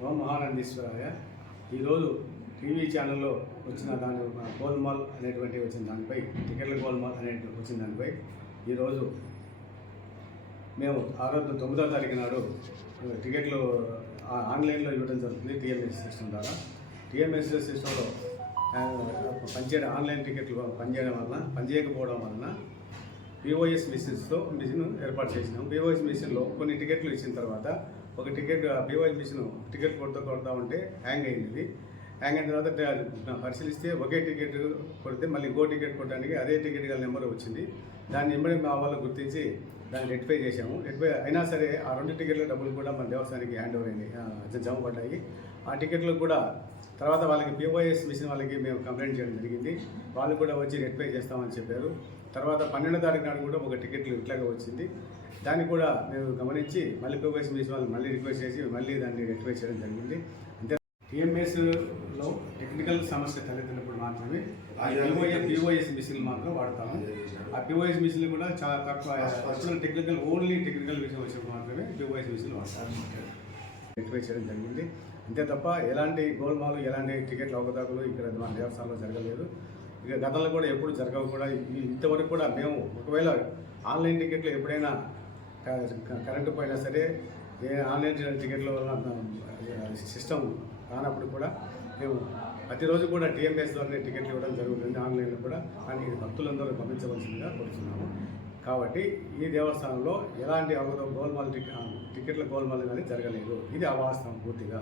ఓం మహానందీశ్వరాయ ఈరోజు టీవీ ఛానల్లో వచ్చిన దాని గోల్మాల్ అనేటువంటి వచ్చిన దానిపై టికెట్ల గోల్మాల్ అనేటువంటి వచ్చిన దానిపై ఈరోజు మేము ఆరో తొమ్మిదో తారీఖు నాడు టికెట్లు ఆన్లైన్లో ఇవ్వడం జరుగుతుంది టీఎంఎస్ సిస్టమ్ ద్వారా. టీఎంఎస్ సిస్టంలో పనిచేయడం ఆన్లైన్ టికెట్లు పనిచేయడం వలన పనిచేయకపోవడం వలన పిఓఎస్ మిషన్స్తో మిషన్ ఏర్పాటు చేసినాం. పిఓఎస్ మిషన్లో కొన్ని టికెట్లు ఇచ్చిన తర్వాత ఒక టికెట్ పిఓఎస్ మిషన్ టికెట్ కొడుతూ కొడతా ఉంటే హ్యాంగ్ అయింది. హ్యాంగ్ అయిన తర్వాత పరిశీలిస్తే ఒకే టికెట్ కొడితే మళ్ళీ ఇంకో టికెట్ కొట్టడానికి అదే టికెట్ గల నెంబర్ వచ్చింది. దాన్ని నెంబర్ మా వాళ్ళు గుర్తించి దాన్ని రెక్టిఫై చేశాము. రెక్టిఫై అయినా సరే ఆ రెండు టికెట్ల డబ్బులు కూడా మన దేవస్థానానికి హ్యాండ్ ఓవర్ అయింది జమ పడ్డాయి. ఆ టికెట్లకు కూడా తర్వాత వాళ్ళకి పిఓఎస్ మిషన్ వాళ్ళకి మేము కంప్లైంట్ చేయడం జరిగింది. వాళ్ళు కూడా వచ్చి రెక్టిఫై చేస్తామని చెప్పారు. తర్వాత పన్నెండో తారీఖు నాడు కూడా ఒక టికెట్లు ఇట్లాగే వచ్చింది. దాన్ని కూడా మేము గమనించి మళ్ళీ పిఓఎస్ మిషన్ వాళ్ళు మళ్ళీ రిక్వెస్ట్ చేసి మళ్ళీ దాన్ని రెక్టిఫై చేయడం జరిగింది. అంతే టీఎంఎస్లో టెక్నికల్ సమస్య తలెత్తినప్పుడు మాత్రమే ఆ పిఓఎస్ పిఓఎస్ మిషన్లు మాత్రం వాడతాము. ఆ పిఓఎస్ మిషన్లు కూడా చాలా తక్కువ అసలు టెక్నికల్ ఓన్లీ టెక్నికల్ విషయం వచ్చినప్పుడు మాత్రమే పిఓఎస్ మిషన్లు వాడతారు. రెక్టిఫై చేయడం జరిగింది. అంతే తప్ప ఎలాంటి గోల్మాలు ఎలాంటి టికెట్ల అవకతవకలు ఇక్కడ మన దేవస్థానంలో జరగలేదు. ఇక గతంలో కూడా ఎప్పుడు జరగవు కూడా. ఇంతవరకు కూడా మేము ఒకవేళ ఆన్లైన్ టికెట్లు ఎప్పుడైనా కరెంటు పోయినా సరే ఏ ఆన్లైన్ టికెట్లు సిస్టమ్ రానప్పుడు కూడా మేము ప్రతిరోజు కూడా టీఎంఎస్ ద్వారానే టికెట్లు ఇవ్వడం జరుగుతుంది ఆన్లైన్లో కూడా. కానీ భక్తులందరూ పంపించవలసిందిగా కోరుతున్నాము కాబట్టి ఈ దేవస్థానంలో ఎలాంటి అవగత గోల్మాల్ టికెట్ల గోల్మాల్ కానీ జరగలేదు. ఇది అవాస్తవం పూర్తిగా.